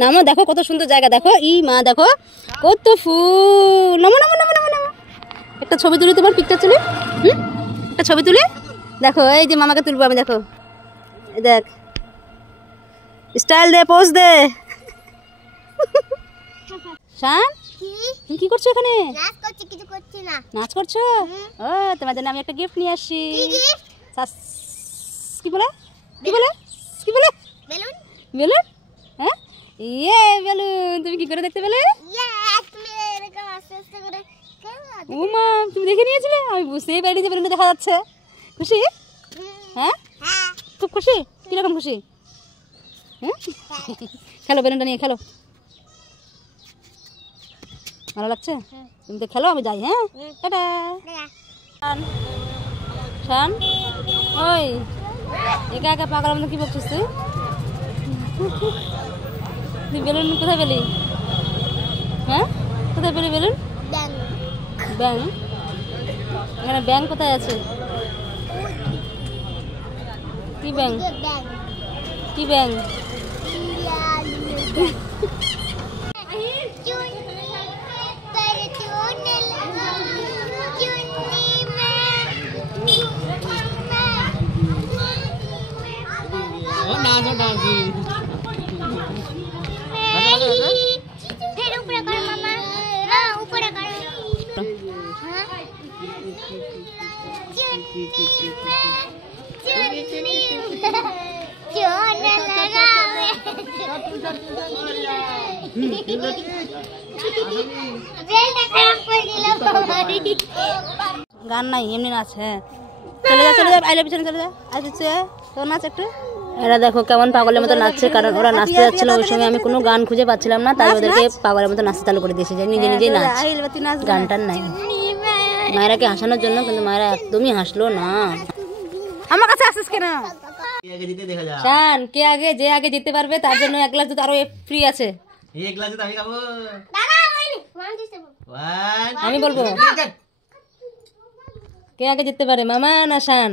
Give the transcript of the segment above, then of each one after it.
নামো, দেখো কত সুন্দর জায়গা, দেখো ই মা, দেখো কত ফুল। নামো নামো নামো নামো নামো, একটা ছবি তুলি, তোমার পিকচার তুলি, একটা ছবি তুলি। দেখো এই যে মামাকে তুলবো আমি, দেখো দেখ, স্টাইল দে, পোজ দে। শান, তুমি কি করছো এখানে? নাচ করছি, কিছু করছি না। নাচ করছো? ও, তোমার জন্য আমি একটা গিফট নিয়ে আসছি। কি বলে, কি বলে, কি বলে? বেলুন। বেলুন? হ্যাঁ, ইয়ে বেলুন। তুমি কি করে দেখতে পেলে? তুমি এরকম আস্তে আস্তে করে ও মা, তুমি দেখে নিয়েছিলে? আমি বুঝতেই পারিনি যে বেলুনটা দেখা যাচ্ছে। খুশি? হ্যাঁ, খুব খুশি। কিরকম খুশি? হ্যাঁ, খেলো, বেলুনটা নিয়ে খেলো। ভালো লাগছে? তুমি তো খেলো, আমি যাই। হ্যাঁ, টাটা। শান, ওই একা একা পাগলের মতো কি বলছিস তুই? তুই বেলুন কোথায় পেলি? হ্যাঁ, কোথায় পেলি বেলুন? ব্যাং? এখানে ব্যাং কোথায় আছে? কি ব্যাং? কি ব্যাং? গান নাই, এমনি নাচ। হ্যাঁ, চলে যা চলে যা, আইলে পিছনে চলে যা। আসছে তোর নাচ একটু। এরা দেখো কেমন পাগলের মতো নাচছে, কারণ ওরা নাচতে যাচ্ছিল ওই সময় আমি কোনো গান খুঁজে পাচ্ছিলাম না, তাই ওদেরকে পাগলের মতো নাচতে চালু করে দিয়েছি, যে নিজে নিজেই নাচ, গানটার নাই। মায়েরাকে হাসানোর জন্য, কিন্তু মায়েরা একদমই হাসলো না। আমার কাছে আসিস কেন? শান, কে আগে, যে আগে জিততে পারবে তার জন্য 1 গ্লাস দুধ আরো ফ্রি আছে। আমি বলবো কে আগে জিততে পারে, মামা না শান?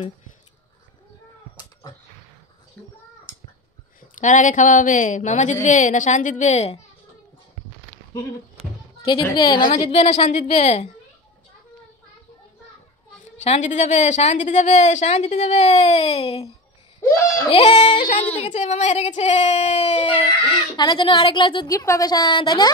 কার আগে খাওয়া হবে? মামা জিতবে না শান জিতবে? কে জিতবে? মামা জিতবে না শান জিতবে? শান জিতে যাবে, শান জিতে যাবে, শান জিতে যাবে। শান জিতে গেছে, মামা হেরে গেছে। শানের জন্য আরেক গ্লাস দুধ গিফট পাবে শান, তাই না?